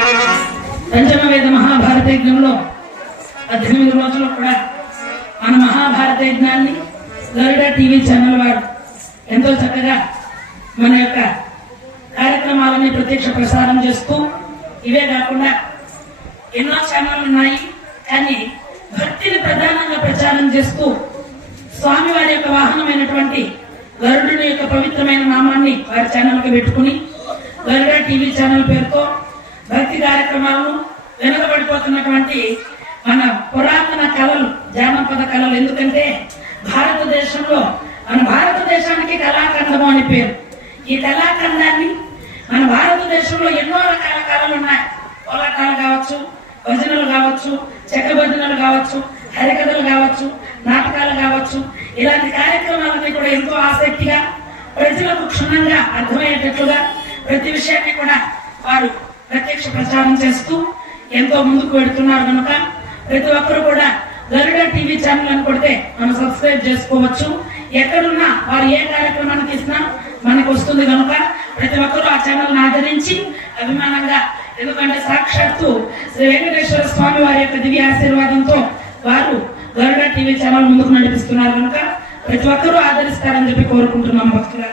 పంచమ వేద మహాభారత యజ్ఞంలో పద్దెనిమిది రోజులు కూడా మన మహాభారత యజ్ఞాన్ని గరుడ టీవీ ఛానల్ వారు ఎంతో చక్కగా మన యొక్క కార్యక్రమాలని ప్రత్యక్ష ప్రసారం చేస్తూ ఇవే కాకుండా ఎన్నో ఛానళ్ళు ఉన్నాయి. కానీ భక్తిని ప్రధానంగా ప్రచారం చేస్తూ స్వామివారి యొక్క వాహనమైనటువంటి గరుడుని యొక్క పవిత్రమైన నామాన్ని వారి ఛానల్కి పెట్టుకుని గరుడ టీవీ ఛానల్ పేరుతో భక్తి కార్యక్రమాలు వెనుకబడిపోతున్నటువంటి మన పురాతన కళలు జానపద కళలు. ఎందుకంటే భారతదేశంలో మన భారతదేశానికి కళాఖండము అని పేరు. ఈ కళాఖండాన్ని మన భారతదేశంలో ఎన్నో రకాల కళలు ఉన్నాయి. పోలాటాలు కావచ్చు భజనలు కావచ్చు చెక్క భజనలు కావచ్చు హరికథలు కావచ్చు నాటకాలు కావచ్చు. ఇలాంటి కార్యక్రమాలని కూడా ఎంతో ఆసక్తిగా ప్రజలకు క్షుణ్ణంగా అర్థమయ్యేటట్లుగా ప్రతి విషయాన్ని కూడా వారు ప్రత్యక్ష ప్రచారం చేస్తూ ఎంతో ముందుకు వెడుతున్నారు కనుక ప్రతి ఒక్కరు కూడా గరుడ టీవీ ఛానల్ అని కొడితే మనం సబ్స్క్రైబ్ చేసుకోవచ్చు. ఎక్కడున్నా వారు ఏ కార్యక్రమానికి ఇచ్చినా మనకు వస్తుంది కనుక ప్రతి ఒక్కరూ ఆ ఛానల్ ఆదరించి అభిమానంగా ఎందుకంటే సాక్షాత్తు శ్రీ వెంకటేశ్వర స్వామి వారి యొక్క దివ్య ఆశీర్వాదంతో వారు గరుడ టీవీ ఛానల్ ముందుకు నడిపిస్తున్నారు కనుక ప్రతి ఒక్కరూ ఆదరిస్తారని చెప్పి కోరుకుంటున్నాం భక్తుల